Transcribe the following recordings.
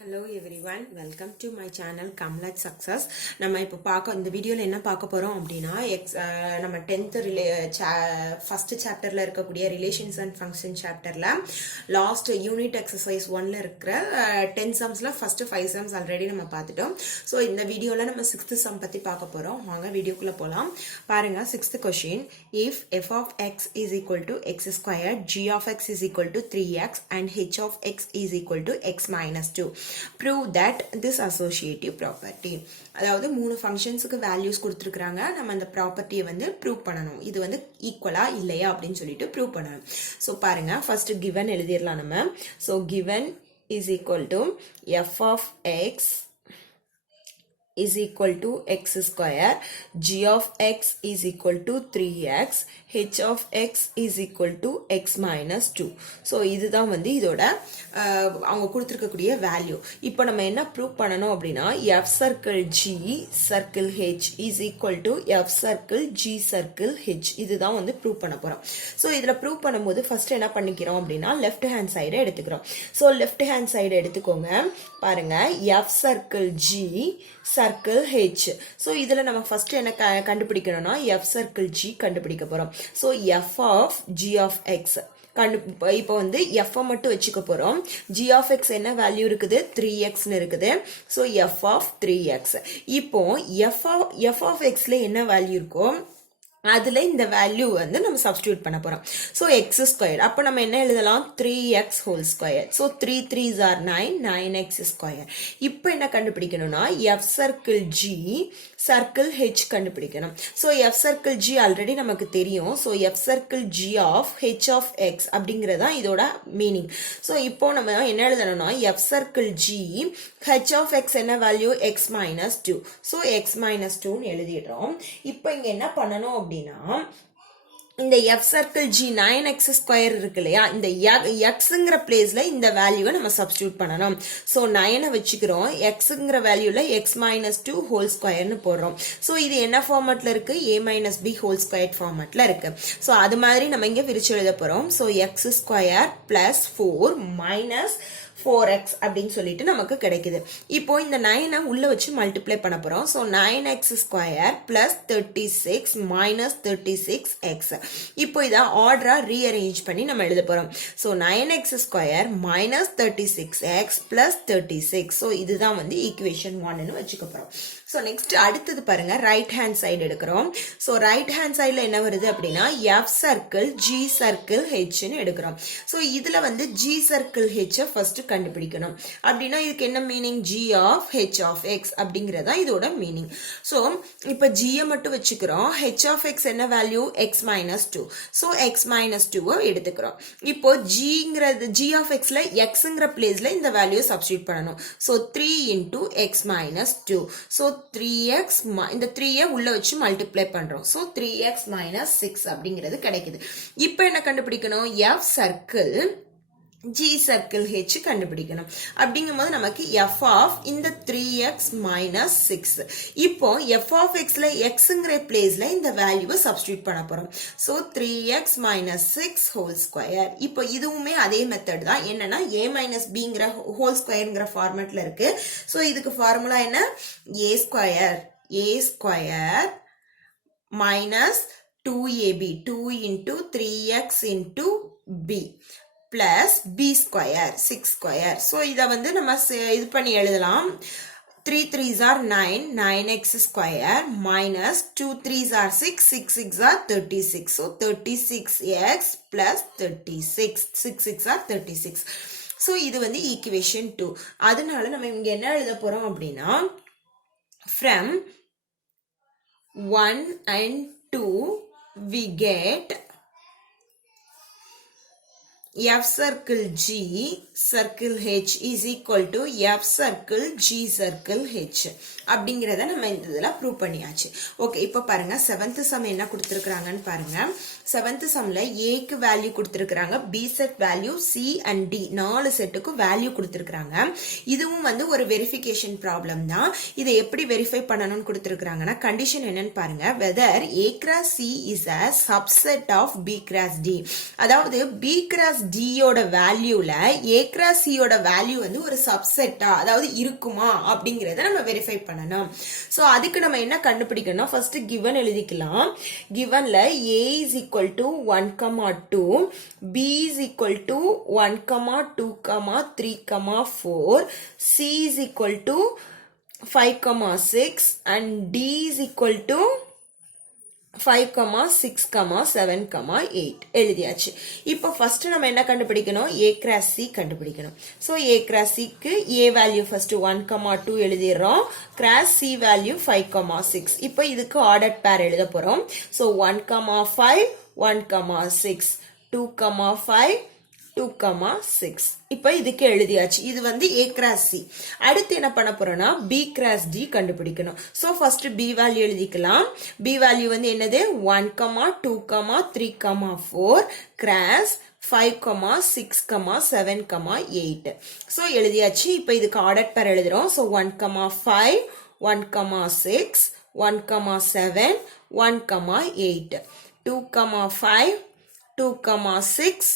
Hello everyone, welcome to my channel Kamlat Success. நம்ம இப்போ இந்த வீடியோல என்ன பார்க்க போறோம் அப்படின்னா நம்ம 10th ஃபர்ஸ்ட் சாப்டர்ல இருக்கக்கூடிய ரிலேஷன்ஸ் அண்ட் ஃபங்க்ஷன் சாப்டர்ல லாஸ்ட் யூனிட் எக்ஸசைஸ் 1ல இருக்கிற 10 சம்ஸ்ல ஃபர்ஸ்ட் 5 சம்ஸ் ஆல்ரெடி நம்ம பார்த்துட்டோம். ஸோ இந்த வீடியோல நம்ம 6th சம் பத்தி பார்க்க போறோம். வாங்க வீடியோக்குள்ள போலாம். பாருங்க 6th question. If f of x is equal to x squared, g of x is equal to 3x and h of x is equal to x minus 2. Prove that this associative property. அதாவது மூணு ஃபங்க்ஷன்ஸுக்கு values கொடுத்துருக்காங்க. நம்ம அந்த ப்ராப்பர்ட்டியை வந்து prove பண்ணணும். இது வந்து ஈக்குவலா இல்லையா அப்படின்னு சொல்லிட்டு ப்ரூவ் பண்ணணும். ஸோ பாருங்க ஃபர்ஸ்ட் கிவன் எழுதிடலாம் நம்ம. So given is equal to f of x is equal to x square, g of x is equal to 3x, h of x is equal to x minus 2. So இதுதான் வந்து இதோட அவங்க கொடுத்திருக்கக்கூடிய value. இப்போ நம்ம என்ன ப்ரூவ் பண்ணணும் அப்படின்னா f circle g circle h is equal to f circle g circle h இதுதான் வந்து ப்ரூவ் பண்ண போறோம். ஸோ இதுல ப்ரூவ் பண்ணும்போது ஃபர்ஸ்ட் என்ன பண்ணிக்கிறோம் அப்படின்னா லெஃப்ட் ஹேண்ட் சைடை எடுத்துக்கிறோம். ஸோ லெஃப்ட் ஹேண்ட் சைடு எடுத்துக்கோங்க. பாருங்க f circle g circle h. So இதுல நம்ம ஃபர்ஸ்ட் என்ன கண்டுபிடிக்கணும்னா f circle g கண்டுபிடிக்க போறோம். So f of g of x இப்போ வந்து f மட்டும் வச்சுக்க போறோம். g of x என்ன வேல்யூ இருக்குது 3x இருக்குது. So f of 3x. இப்போ f of x ல என்ன வேல்யூ இருக்கும் அதுல இந்த வேல்யூ வந்து நம்ம சப்ஸ்டியூட் பண்ண போறோம். சோ எக்ஸ் ஸ்கொயர் அப்ப நம்ம என்ன எழுதலாம் 3x whole square. So 3 3s are 9 9x square. இப்போ என்ன கண்டுபிடிக்கணும்னா f circle g circle h கண்டுபிடிக்கணும். So f circle g already நமக்கு தெரியும். So f circle g of h of x அப்படிங்கறதா இதோட மீனிங். சோ இப்போ நம்ம என்ன எழுதணும்னா f circle g h of x என்ன value x minus 2. So x minus 2 ன்னு எழுதிடுறோம். இப்போ இங்க என்ன பண்ணணும் அப்படின்னா இந்த f circle g 9x square இருக்கு இல்லையா இந்த xங்கிற பிளேஸ்ல இந்த வேல்யூவை நம்ம சப்ஸ்டியூட் பண்ணணும். சோ 9 வச்சுக்கிறோம். xங்கிற வேல்யூல x minus 2 ஹோல் ஸ்கொயர்னு போடுறோம். சோ இது என்ன ஃபார்மட்ல இருக்கு a minus b whole square ஃபார்மட்ல இருக்கு. சோ அது மாதிரி நம்ம இங்க விரிச்சு எழுத போறோம். So x square plus 4 minus 4x அப்படின்னு சொல்லிட்டு நமக்கு கிடைக்குது. இப்போ இந்த 9 உள்ள வச்சு மல்டிப்ளை பண்ண போறோம். So 9x square plus 36 minus 36x. இப்போ இத ஆர்டரா ரீஅரேஞ்ச் பண்ணி நம்ம எழுத போறோம். So 9x square minus 36x plus 36. So இதுதான் வந்து ஈக்குவேஷன் 1 ன்னு வச்சுக்க போறோம். சோ நெக்ஸ்ட் அடுத்தது பாருங்க ரைட் ஹேண்ட் சைடு எடுக்கிறோம். சோ ரைட் ஹேண்ட் சைடுல என்ன வருது அப்படின்னா f circle g circle h ன்னு எடுக்கிறோம். சோ இதுல வந்து g சர்க்கிள் h ஃபர்ஸ்ட் கண்டுபிடிக்கணும். அப்படின்னா இதுக்கு என்ன meaning g of h of x அப்படிங்கறதா இதோட மீனிங். சோ இப்போ g மட்டும் வச்சுக்கிறோம். h of x என்ன value x minus 2. So x minus 2 எடுத்துக்கிறோம். இப்போ g of x ல xங்கிற பிளேஸ்ல இந்த வேல்யூ சப்ஸ்டிட்யூட் பண்ணணும். So 3 into x minus 2. So 3x இந்த 3 உள்ள வச்சு மல்டிப்ளை பண்றோம். சோ 3x minus 6 அப்படிங்கிறது கிடைக்குது. இப்போ என்ன கண்டுபிடிக்கணும் f circle g circle h கண்டுபிடிக்கணும். அப்படிங்கும்போது நமக்கு f of இந்த 3x minus 6. இப்போ f of x ல xங்கிற பிளேஸ்ல இந்த வேல்யூவை சப்ஸ்டிட்யூட் பண்ண போறோம். So 3x minus 6 whole square. இப்போ இதுவுமே அதே மெத்தட் தான். என்னன்னா a minus bங்கிற ஹோல் ஸ்கொயர்ங்கிற ஃபார்மட்ல இருக்கு. சோ இதுக்கு ஃபார்முலா என்ன a square minus 2ab 2 into 3x into b plus b square 6 square. So இத வந்து நம்ம இது பண்ணி எழுதலாம். 3 3s are 9 9x square minus 2 3s are 6 6 6 are 36. So 36x plus 36 6 6 are 36. So இது வந்து ஈக்குவேஷன் 2. அதனால நம்ம இங்க என்ன எழுத போறோம் அப்படின்னா from 1 and 2 we get f circle g circle h is equal to f circle g circle h அப்படிங்கறத நம்ம இதுல ப்ரூவ் பண்ணியாச்சு. ஓகே இப்போ பாருங்க 7th சம் என்ன கொடுத்திருக்காங்கன்னு பாருங்க. 7th சம்ல a க்கு வேல்யூ கொடுத்திருக்காங்க, b set value, c and d 4 செட்டுக்கு வேல்யூ கொடுத்திருக்காங்க. இதுவும் வந்து ஒரு வெரிஃபிகேஷன் ப்ராப்ளம் தான். இதை எப்படி வெரிஃபை பண்ணணும்னு கொடுத்திருக்காங்கன்னா கண்டிஷன் என்னன்னு பாருங்க. whether a cross c is a subset of b cross d. அதாவது b cross d யோட வேல்யூல a கிராஸ் சியோட வேல்யூ வந்து ஒரு சப்செட்டா அதாவது இருக்குமா அப்படிங்கறத நம்ம வெரிஃபை பண்ணணும். சோ அதுக்கு நம்ம என்ன கண்டுபிடிக்கணும், ஃபர்ஸ்ட் கிவன் எழுதிக்கலாம். கிவன்ல a is equal to 1,2, b is equal to 1,2, 3, 4, c is equal to 5,6 and d is equal to 5, 6, 7, 8 எழுதியாச்சு. இப்போ ஃபர்ஸ்ட் நம்ம என்ன கண்டுபிடிக்கணும், a கிராஸ் c கண்டுபிடிக்கணும். சோ a கிராஸ் c க்கு a வேல்யூ ஃபர்ஸ்ட் 1,2 எழுதிறோம், கிராஸ் c வேல்யூ 5, 6. இப்போ இதுக்கு ஆர்டர்ட் பேர் எழுத போறோம். சோ 1,5, 1,6, 2,5, 2,6. இப்போ இதுக்கு எழுதியாச்சு. இது வந்து a கிராஸ் c. அடுத்து என்ன பண்ண போறோம்னா b கிராஸ் d கண்டுபிடிக்கணும். சோ ஃபர்ஸ்ட் b வேல்யூ எழுதிக்கலாம். b வேல்யூ வந்து என்னது 1, 2, 3, 4 கிராஸ் 5, 6, 7, 8. சோ எழுதியாச்சு. இப்போ இதுக்கு ஆர்டர் பேர் எழுதுறோம். சோ 1,5, 1,6, 1,7, 1,8, 2,5, 2,6,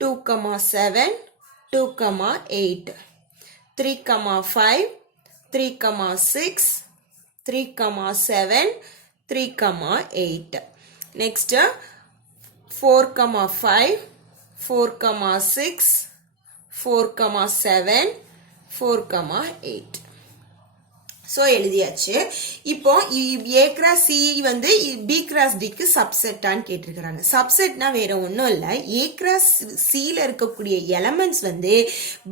2,7, 2,8, 3,5, 3,6, 3,7, 3,8. Next 4,5, 4,6, 4,7, 4,8. சோ எழுதியாச்சு. இப்போ a கிராஸ் c வந்து b கிராஸ் d க்கு சப்செட்டான்னு கேட்டிருக்காங்க. சப்செட்னா வேற ஒண்ணும் இல்ல, a கிராஸ் c ல இருக்கக்கூடிய எலிமெண்ட்ஸ் வந்து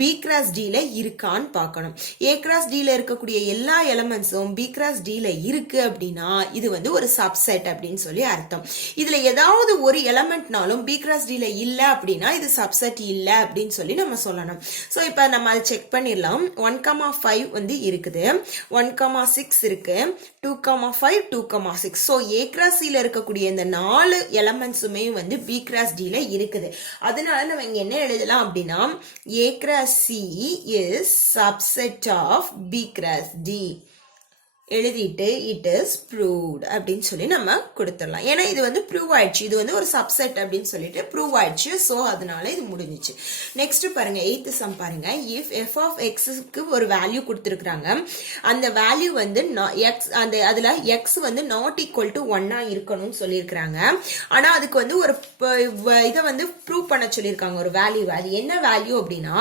b கிராஸ் d ல இருக்கான்னு பார்க்கணும். a கிராஸ் d ல இருக்கக்கூடிய எல்லா எலிமெண்ட்ஸும் b கிராஸ் d ல இருக்கு அப்படின்னா இது வந்து ஒரு சப்செட் அப்படின்னு சொல்லி அர்த்தம். இதுல ஏதாவது ஒரு எலிமெண்ட்னாலும் b கிராஸ் d ல இல்ல அப்படின்னா இது சப்செட் இல்ல அப்படின்னு சொல்லி நம்ம சொல்லணும். சோ இப்போ நம்ம அதை செக் பண்ணிடலாம். 1,5 வந்து இருக்குது, 1,6 இருக்கு, 2,5, 2,6. சோ a கிராஸ் c ல இருக்கக்கூடிய இந்த 4 எலிமெண்ட்ஸுமே வந்து b கிராஸ் d ல இருக்குது. அதனால நம்ம இங்க என்ன எழுதலாம் அப்படின்னா a cross c is subset of b cross d எழுதிட்டு இட் இஸ் ப்ரூவ்ட் அப்படின்னு சொல்லி நம்ம கொடுத்துடலாம். ஏன்னா இது வந்து ப்ரூவ் ஆயிடுச்சு, இது வந்து ஒரு சப்செட் அப்படின்னு சொல்லிட்டு ப்ரூவ் ஆயிடுச்சு. சோ அதனால இது முடிஞ்சிச்சு. நெக்ஸ்ட் பாருங்க 8th சம் பாருங்க. இஃப் f of x க்கு ஒரு வேல்யூ கொடுத்துருக்காங்க, அந்த வேல்யூ வந்து x அந்த அதுல x வந்து நாட் ஈக்குவல் டு 1 இருக்கணும்னு சொல்லியிருக்காங்க. ஆனா அதுக்கு வந்து ஒரு இதை வந்து ப்ரூவ் பண்ண சொல்லியிருக்காங்க ஒரு வேல்யூ. அது என்ன வேல்யூ அப்படின்னா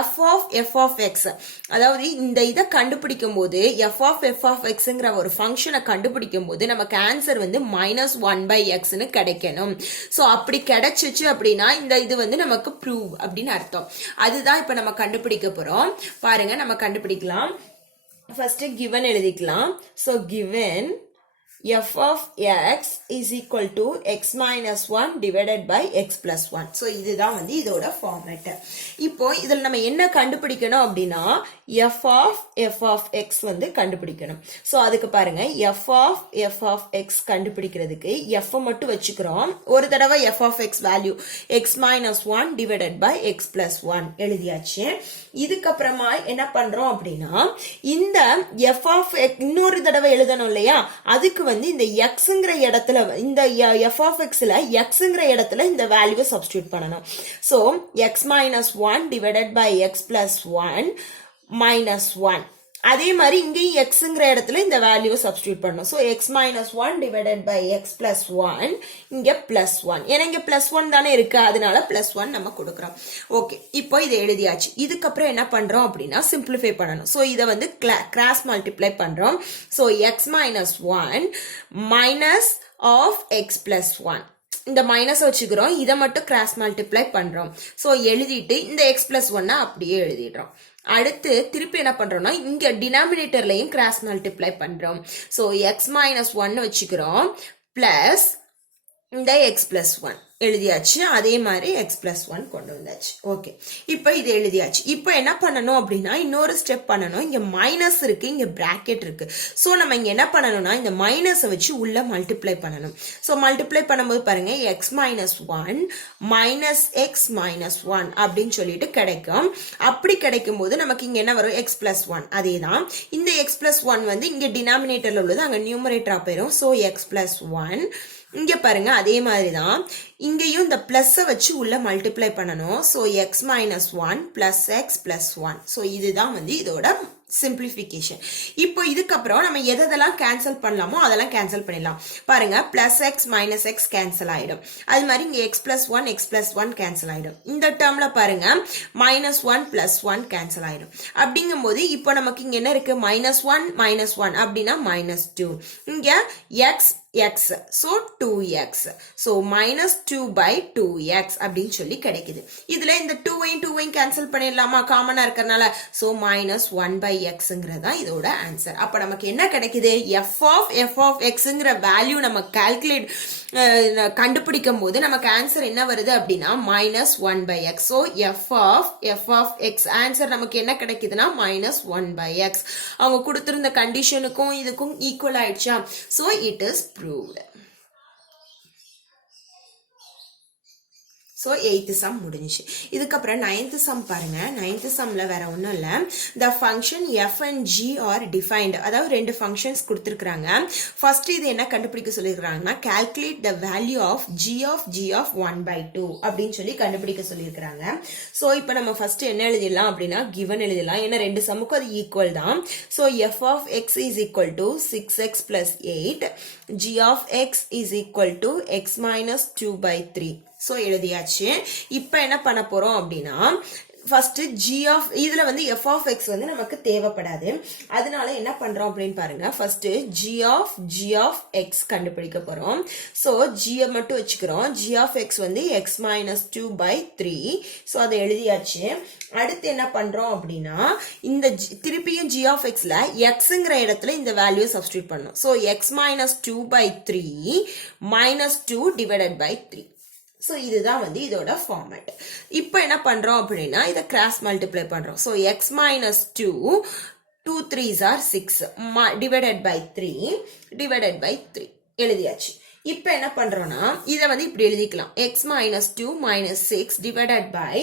f of x. அதாவது இந்த இதை கண்டுபிடிக்கும் போது f of xங்கிற ஒரு ஃபங்க்ஷனை கண்டுபிடிக்கும் போது நமக்கு ஆன்சர் வந்து -1/x ன்னு கிடைக்கணும். சோ அப்படி கிடைச்சிச்சு அப்படின்னா இந்த இது வந்து நமக்கு ப்ரூவ் அப்படின்னு அர்த்தம். அதுதான் இப்ப நம்ம கண்டுபிடிக்க போறோம். பாருங்க நம்ம கண்டுபிடிக்கலாம். ஃபர்ஸ்ட் கிவன் எழுதிக்கலாம். So given f of x is equal to x minus 1 divided by x plus 1. So இதுதான் வந்து இதோட ஃபார்மேட். இப்போ இதில் நம்ம என்ன கண்டுபிடிக்கணும் அப்படின்னா f of x வந்து கண்டுபிடிக்கணும். சோ அதுக்கு பாருங்க f of x கண்டுபிடிக்கிறதுக்கு f மட்டும் வச்சுக்கிறோம். ஒரு தடவை f of x value x minus 1 divided by x plus 1 எழுதியாச்சு. இதுக்கப்புறமா என்ன பண்றோம் அப்படின்னா இந்த f of x இன்னொரு தடவை எழுதணும் இல்லையா, அதுக்கு வந்து இந்த xங்கிற இடத்துல இந்த f of xல xங்கிற இடத்துல இந்த வேல்யூவை சப்ஸ்டிட்யூட் பண்ணணும். So x minus 1 divided by x plus 1 minus 1. அதே மாதிரி இங்கேயும் xங்கிற இடத்துல இந்த வேல்யூவை சப்ஸ்டிட்யூட் பண்ணணும். So x minus 1 divided by x plus 1 இங்க plus 1. ஏன்னா இங்க plus 1 தானே இருக்கு, அதனால plus 1 நம்ம கொடுக்கிறோம். ஓகே, இப்போ இதை எழுதியாச்சு. இதுக்கப்புறம் என்ன பண்றோம் அப்படின்னா சிம்பிளிஃபை பண்ணணும். சோ இதை வந்து கிராஸ் மல்டிப்ளை பண்றோம். So x minus 1 minus of x plus 1. இந்த மைனஸ் வச்சுக்கிறோம், இதை மட்டும் கிராஸ் மல்டிப்ளை பண்றோம். சோ எழுதிட்டு இந்த x plus 1 அப்படியே எழுதிடுறோம். அடுத்து திருப்பி என்ன பண்றோம்னா இங்க டினாமினேட்டர்லயும் கிராஸ் மல்டிப்ளை பண்றோம். சோ x minus 1 வச்சுக்கிறோம் பிளஸ் இந்த x plus 1 எழுதியாச்சு. அதே மாதிரி x plus 1 கொண்டு வந்தாச்சு. ஓகே, இப்போ இது எழுதியாச்சு. இப்போ என்ன பண்ணணும் அப்படின்னா இன்னொரு ஸ்டெப் பண்ணணும். இங்க மைனஸ் இருக்கு, இங்க பிராக்கெட் இருக்கு. சோ நம்ம இங்க என்ன பண்ணணும்னா இந்த மைனஸை வச்சு உள்ள மல்டிப்ளை பண்ணணும். சோ மல்டிப்ளை பண்ணும்போது பாருங்க x minus 1 minus x minus 1 அப்படின்னு சொல்லிட்டு கிடைக்கும். அப்படி கிடைக்கும் போது நமக்கு இங்க என்ன வரும், x plus 1. அதேதான் இந்த x plus 1 வந்து இங்க டினாமினேட்டர்ல உள்ளது அங்க நியூமரேட்டரா போயிடும். சோ x plus 1 இங்க பாருங்க அதே மாதிரிதான் இங்கேயும் இந்த பிளஸ் வச்சு உள்ள மல்டிப்ளை பண்ணணும். So X minus one plus X plus one. So இதுதான் வந்து இதோட சிம்பிளிஃபிகேஷன். இப்போ இதுக்கப்புறம் நம்ம எதெல்லாம் கேன்சல் பண்ணலாமோ அதெல்லாம் கேன்சல் பண்ணிடலாம். பாருங்க, plus X minus X cancel ஆயிடும். அது மாதிரி இங்க எக்ஸ் பிளஸ் ஒன் கேன்சல் ஆயிடும். இந்த டேர்ம்ல பாருங்க minus one plus one cancel ஆயிடும். அப்படிங்கும்போது இப்போ நமக்கு இங்க என்ன இருக்கு, மைனஸ் ஒன் அப்படின்னா மைனஸ் டூ. இங்க X x, so 2x, so minus 2 by 2x அப்படின்னு சொல்லி கிடைக்குது. இதுல இந்த 2 கேன்சல் பண்ணிடலாமா, காமனா இருக்கறனால. so minus 1 by xங்கிறதா இதோட ஆன்சர். அப்ப நமக்கு என்ன கிடைக்குது, f of xங்கிற வேல்யூ நம்ம கால்குலேட் கண்டுபிடிக்கும் போது நமக்கு ஆன்சர் என்ன வருது அப்படின்னா minus 1 by x. so f of x answer நமக்கு என்ன கிடைக்குதுன்னா minus 1 by x. அவங்க கொடுத்திருந்த கண்டிஷனுக்கும் இதுக்கும் ஈக்குவல் ஆயிடுச்சா. so it is proved. So 8th sum முடிஞ்சிச்சு. இதுக்கப்புறம் 9th sum பாருங்க. 9th sumல வேற ஒன்றும் இல்லை, the function f and g are defined. அதாவது ரெண்டு ஃபங்க்ஷன்ஸ் கொடுத்துருக்காங்க. ஃபர்ஸ்ட் இது என்ன கண்டுபிடிக்க சொல்லியிருக்காங்கன்னா calculate the value of g of 1 by 2 அப்படின்னு சொல்லி கண்டுபிடிக்க சொல்லியிருக்காங்க. ஸோ இப்போ நம்ம ஃபர்ஸ்ட் என்ன எழுதிடலாம் அப்படின்னா given எழுதிடலாம். ஏன்னா ரெண்டு சம்முக்கும் அது ஈக்குவல் தான். So f of x is equal to 6x plus 8, g of x is equal to x minus 2 by 3. So எழுதியாச்சு. இப்போ என்ன பண்ண போறோம் அப்படின்னா ஃபர்ஸ்ட் இதுல வந்து f of x வந்து நமக்கு தேவைப்படாது. அதனால என்ன பண்றோம் அப்படின்னு பாருங்க, ஃபர்ஸ்ட் g of x கண்டுபிடிக்க போறோம். சோ g மட்டும் வச்சுக்கிறோம். g of x வந்து x minus 2 by 3. சோ அதை எழுதியாச்சு. அடுத்து என்ன பண்றோம் அப்படின்னா இந்த திருப்பியும் g of xல xங்கிற இடத்துல இந்த வேல்யூ சப்ஸ்டிட்யூட் பண்ணணும். So x minus 2 by 3 minus 2 divided by 3. So இதுதான் வந்து இதோட ஃபார்மேட். இப்போ என்ன பண்றோம் அப்படின்னா இதை கிராஸ் மல்டிப்ளை பண்றோம். So x minus 2, 2 3s are 6 divided by 3 எழுதியாச்சு. இப்போ என்ன பண்றோம்னா இதை வந்து இப்படி எழுதிக்கலாம், x minus 2 minus 6 divided by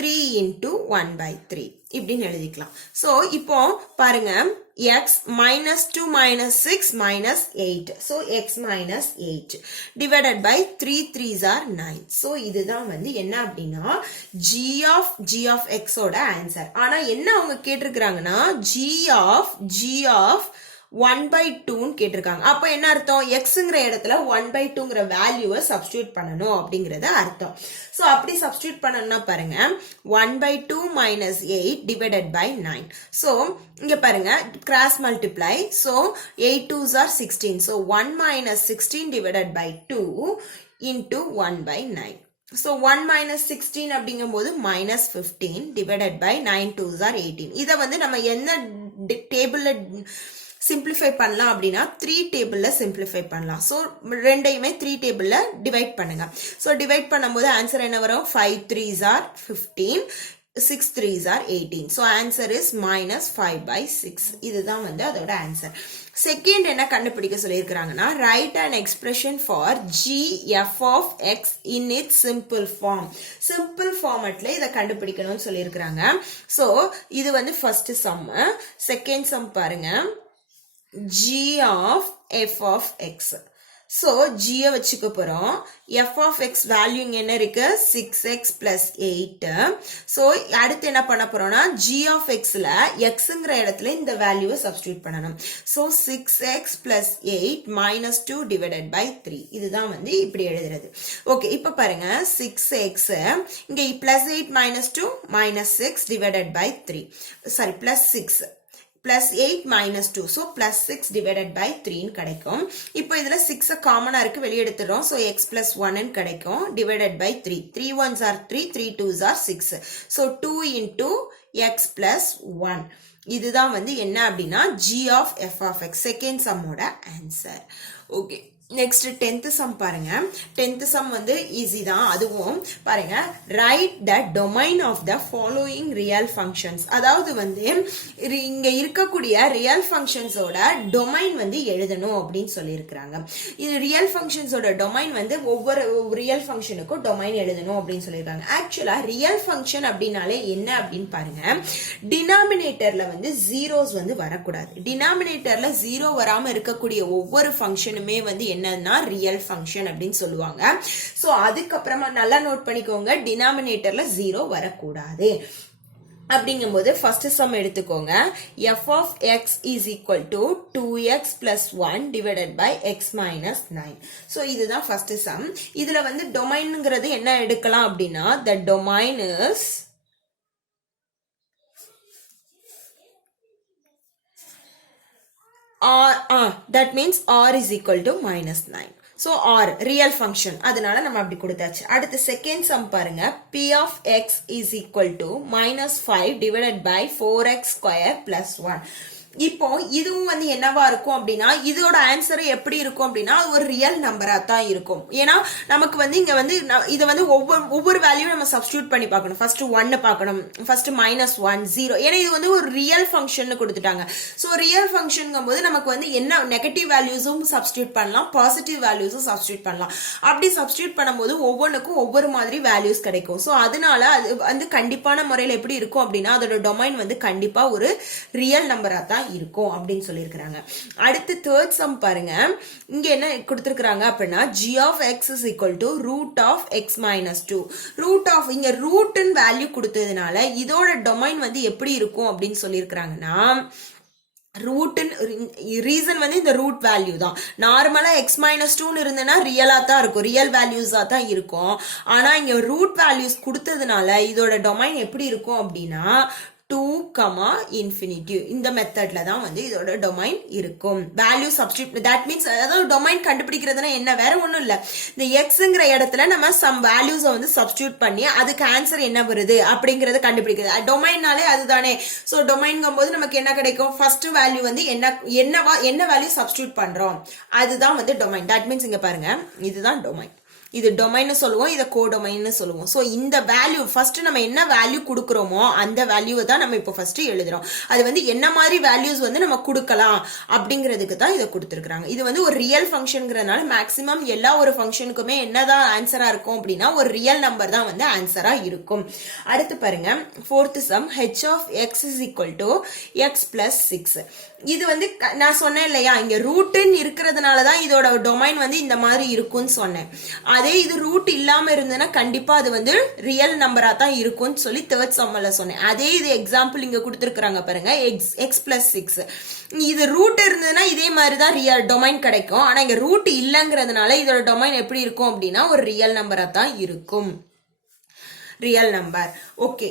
3 into 1 by 3 இப்படின்னு எழுதிக்கலாம். ஸோ இப்போ பாருங்க x minus 2 minus 6 minus 8. So x minus 8 divided by 3 3s are 9. So இதுதான் வந்து என்ன அப்படின்னா g of x ஓட ஆன்சர். ஆனா என்ன அவங்க கேட்டிருக்கிறாங்கன்னா g of 1 by 2 கேட்டிருக்காங்க. அப்ப என்ன அர்த்தம், xங்கிற இடத்துல 1 by 2ங்கிற வேல்யூவை சப்ஸ்டிட்யூட் பண்ணணும் அப்படிங்கறது அர்த்தம். சோ அப்படி சப்ஸ்டிட்யூட் பண்ணணும்னா பாருங்க 1 by 2 minus 8 divided by 9. So இங்க பாருங்க cross multiply. So 8 2s are 16. So 1 minus 16 divided by 2 into 1 by 9. So 1 minus 16 அப்படிங்கும்போது minus 15 divided by 9 2s are 18. இதை வந்து நம்ம என்ன டேபிள்ல சிம்பிளிஃபை பண்ணலாம் அப்படின்னா 3 டேபிள்ல சிம்பிளிஃபை பண்ணலாம். ஸோ ரெண்டையுமே 3 டேபிள்ல டிவைட் பண்ணுங்க. ஸோ டிவைட் பண்ணும்போது ஆன்சர் என்ன வரும், 5 3s are 15, 6 3s are 18. So answer is minus 5 by 6. இதுதான் வந்து அதோட ஆன்சர். செகண்ட் என்ன கண்டுபிடிக்க சொல்லியிருக்கிறாங்கன்னா write an expression for g f of x in its simple form. Simple ஃபார்மேட்ல இதை கண்டுபிடிக்கணும்னு சொல்லியிருக்கிறாங்க. ஸோ இது வந்து ஃபர்ஸ்ட் சம். செகண்ட் சம் பாருங்க, g of f of x. So g வச்சுக்க போறோம். f of x வேல்யூ என்ன இருக்கு, 6x plus 8. So அடுத்து என்ன பண்ண போறோம்னா g of xல xங்கிற இடத்துல இந்த வேல்யூவை சப்ஸ்டிட்யூட் பண்ணணும். So 6x plus 8 minus 2 divided by 3. இதுதான் வந்து இப்படி எழுதுறது. ஓகே, இப்ப பாருங்க 6x இங்க plus 8 minus 2 minus 6 divided by 3. Sorry, plus 6 plus 8 minus 2. So plus 6 divided by 3 கிடைக்கும். இப்போ இதுல 6 காமனா இருக்கு, வெளியே எடுத்துறோம். So x plus 1 கிடைக்கும் divided by 3. 3 1s are 3, 3 2s are 6. So 2 into x plus 1. இதுதான் வந்து என்ன அப்படின்னா g of f of x. Second சம்மோட answer. Okay, next 10th sum பாருங்க. 10th சம் வந்து ஈஸி தான். அதுவும் பாருங்க, write the domain of the following real functions. அதாவது வந்து இங்க இருக்கக்கூடிய ரியல் ஃபங்க்ஷன்ஸோட டொமைன் வந்து எழுதணும் அப்படின்னு சொல்லியிருக்கிறாங்க. இது ரியல் ஃபங்க்ஷன்ஸோட டொமைன் வந்து ஒவ்வொரு ரியல் ஃபங்க்ஷனுக்கும் டொமைன் எழுதணும் அப்படின்னு சொல்லியிருக்காங்க. ஆக்சுவலா ரியல் ஃபங்க்ஷன் அப்படின்னாலே என்ன அப்படின்னு பாருங்க, டினாமினேட்டர்ல வந்து ஜீரோஸ் வந்து வரக்கூடாது. டினாமினேட்டர்ல ஜீரோ வராம இருக்கக்கூடிய ஒவ்வொரு ஃபங்க்ஷனுமே வந்து என்னன்னா ரியல் ஃபங்க்ஷன் அப்படின்னு சொல்லுவாங்க. ஸோ அதுக்கப்புறமா நல்லா நோட் பண்ணிக்கோங்க, டினாமினேட்டர்ல 0 வரக்கூடாது. அப்படிங்கும்போது ஃபர்ஸ்ட் சம் எடுத்துக்கோங்க. f of x is equal to 2x plus 1 divided by x minus 9. So இதுதான் ஃபர்ஸ்ட் சம். இதுல வந்து டொமைன்ங்கிறது என்ன எடுக்கலாம் அப்படின்னா, the domain is that means r is equal to minus 9. So r real function, அதனால நம்ம அப்படி கொடுத்தாச்சு. அடுத்து செகண்ட் சம் பாருங்க. p of x is equal to minus 5 divided by 4x square plus 1. இப்போ இதுவும் வந்து என்னவா இருக்கும் அப்படின்னா, இதோட ஆன்சர் எப்படி இருக்கும் அப்படின்னா ஒரு ரியல் நம்பரா தான் இருக்கும். ஏன்னா நமக்கு வந்து இங்க வந்து இதை வந்து ஒவ்வொரு வேல்யூ நம்ம சப்ஸ்டியூட் பண்ணி பார்க்கணும். ஃபர்ஸ்ட் 1 பார்க்கணும், ஃபர்ஸ்ட் -1 0. ஏன்னா இது வந்து ஒரு ரியல் ஃபங்க்ஷன் கொடுத்துட்டாங்க. ஸோ ரியல் ஃபங்க்ஷன் போது நமக்கு வந்து என்ன நெகட்டிவ் வேல்யூஸும் சப்ஸ்டியூட் பண்ணலாம், பாசிட்டிவ் வேல்யூஸும் சப்ஸ்டியூட் பண்ணலாம். அப்படி சப்ஸ்டியூட் பண்ணும்போது ஒவ்வொன்றுக்கும் ஒவ்வொரு மாதிரி வேல்யூஸ் கிடைக்கும். ஸோ அதனால அது வந்து கண்டிப்பான முறையில் எப்படி இருக்கும் அப்படின்னா அதோட டொமைன் வந்து கண்டிப்பா ஒரு ரியல் நம்பரா தான் இருக்கும் அப்படின்னு சொல்லியிருக்கிறாங்க. அடுத்து தேர்ட் சம் பாருங்க. இங்க என்ன கொடுத்திருக்காங்க அப்படின்னா g of x is equal to root of x minus 2. Root of இங்க ரூட்னு வேல்யூ கொடுத்ததுனால இதோட டொமைன் வந்து எப்படி இருக்கும் அப்படின்னு சொல்லியிருக்கிறாங்கன்னா, ரூட் ரீசன் வந்து இந்த ரூட் வேல்யூ தான். நார்மலா எக்ஸ் மைனஸ் 2 இருந்ததுன்னா ரியலா தான் இருக்கும், ரியல் வேல்யூஸா தான் இருக்கும். ஆனா இங்க ரூட் வேல்யூஸ் கொடுத்ததுனால இதோட டொமைன் எப்படி இருக்கும் அப்படின்னா 2, infinity. இந்த மெத்தட்ல தான் வந்து இதோட டொமைன் இருக்கும். வேல்யூ சப்ஸ்டிட்யூட், தட் மீன்ஸ் அதாவது டொமைன் கண்டுபிடிக்கிறதுனா என்ன, வேற ஒண்ணும் இல்ல, இந்த எக்ஸ்ங்கிற இடத்துல நம்ம சம் வேல்யூஸை வந்து சப்ஸ்டிட்யூட் பண்ணி அதுக்கு ஆன்சர் என்ன வருது அப்படிங்கறத கண்டுபிடிக்கிறது. டொமைன்னாலே அதுதானே. ஸோ டொமைன்ங்கும் போது நமக்கு என்ன கிடைக்கும், ஃபர்ஸ்ட் வேல்யூ வந்து என்ன வேல்யூ சப்ஸ்டிட்யூட் பண்றோம் அதுதான் வந்து டொமைன். தட் மீன்ஸ் இங்க பாருங்க, இதுதான் டொமைன். இது டொமைன் சொல்லுவோம், இதை கோடொமைன் சொல்லுவோம். ஸோ இந்த வேல்யூ ஃபர்ஸ்ட் நம்ம என்ன வேல்யூ கொடுக்குறோமோ அந்த வேல்யூவை தான் நம்ம இப்போ ஃபர்ஸ்ட் எழுதுறோம். அது வந்து என்ன மாதிரி வேல்யூஸ் வந்து நம்ம கொடுக்கலாம் அப்படிங்கிறதுக்கு தான் இதை கொடுத்துருக்காங்க. இது வந்து ஒரு ரியல் ஃபங்க்ஷன்ங்கிறதுனால மேக்ஸிமம் எல்லா ஒரு ஃபங்க்ஷனுக்குமே என்னதான் ஆன்சரா இருக்கும் அப்படின்னா ஒரு ரியல் நம்பர் தான் வந்து ஆன்சரா இருக்கும். அடுத்து பாருங்க fourth some, h of x is equal to x plus 6. இது வந்து நான் சொன்னேன் இல்லையா, இங்க ரூட்னு இருக்கிறதுனாலதான் இதோட டொமைன் வந்து இந்த மாதிரி இருக்கும்னு சொன்னேன். அதே இது ரூட் இல்லாம இருந்ததுன்னா கண்டிப்பா அது வந்து ரியல் நம்பரா தான் இருக்கும்னு சொல்லி தேர்ட் சம்மல சொன்னேன். அதே இது எக்ஸாம்பிள் இங்க கொடுத்துருக்காங்க பாருங்க, எக்ஸ் பிளஸ் 6. இது ரூட் இருந்ததுன்னா இதே மாதிரிதான் ரியல் டொமைன் கிடைக்கும். ஆனா இங்க ரூட் இல்லங்கிறதுனால இதோட டொமைன் எப்படி இருக்கும் அப்படின்னா ஒரு ரியல் நம்பரா தான் இருக்கும், ரியல் நம்பர். ஓகே,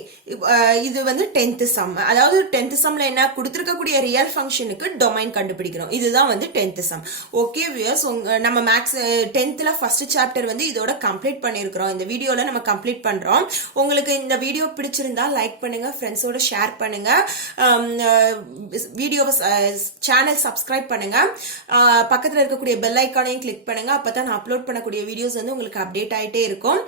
இது வந்து 10th சம். அதாவது 10th சம்ல என்ன கொடுத்துருக்கக்கூடிய ரியல் ஃபங்க்ஷனுக்கு டொமைன் கண்டுபிடிக்கிறோம். இதுதான் வந்து 10th சம். ஓகே வியூயர்ஸ், நம்ம மேக்ஸ் 10th ஃபர்ஸ்ட் சாப்டர் வந்து இதோட கம்ப்ளீட் பண்ணியிருக்கிறோம். இந்த வீடியோல நம்ம கம்ப்ளீட் பண்றோம். உங்களுக்கு இந்த வீடியோ பிடிச்சிருந்தா லைக் பண்ணுங்க, ஃப்ரெண்ட்ஸோட ஷேர் பண்ணுங்க, வீடியோ சேனல் சப்ஸ்கிரைப் பண்ணுங்க, பக்கத்தில் இருக்கக்கூடிய பெல் ஐக்கானையும் கிளிக் பண்ணுங்க. அப்பதான் நான் அப்லோட் பண்ணக்கூடிய வீடியோஸ் வந்து உங்களுக்கு அப்டேட் ஆயிட்டே இருக்கும்.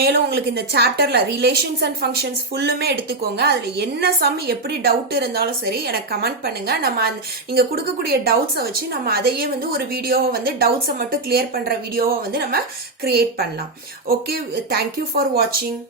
மேலும் உங்களுக்கு இந்த சாப்டர் ரிலேஷன்ஸ் அண்ட் ஃபங்க்ஷன்ஸ் ஃபுல்லுமே எடுத்துக்கோங்க. அதுல என்ன சம் எப்படி டவுட் இருந்தாலும் சரி எனக்கு கமெண்ட் பண்ணுங்க. நம்ம நீங்க கொடுக்கக்கூடிய டவுட்ஸை வச்சு நம்ம அதையே வந்து ஒரு வீடியோவை வந்து டவுட்ஸை மட்டும் கிளியர் பண்ற வீடியோவை வந்து நம்ம கிரியேட் பண்ணலாம். ஓகே, தேங்க்யூ ஃபார் வாட்சிங்.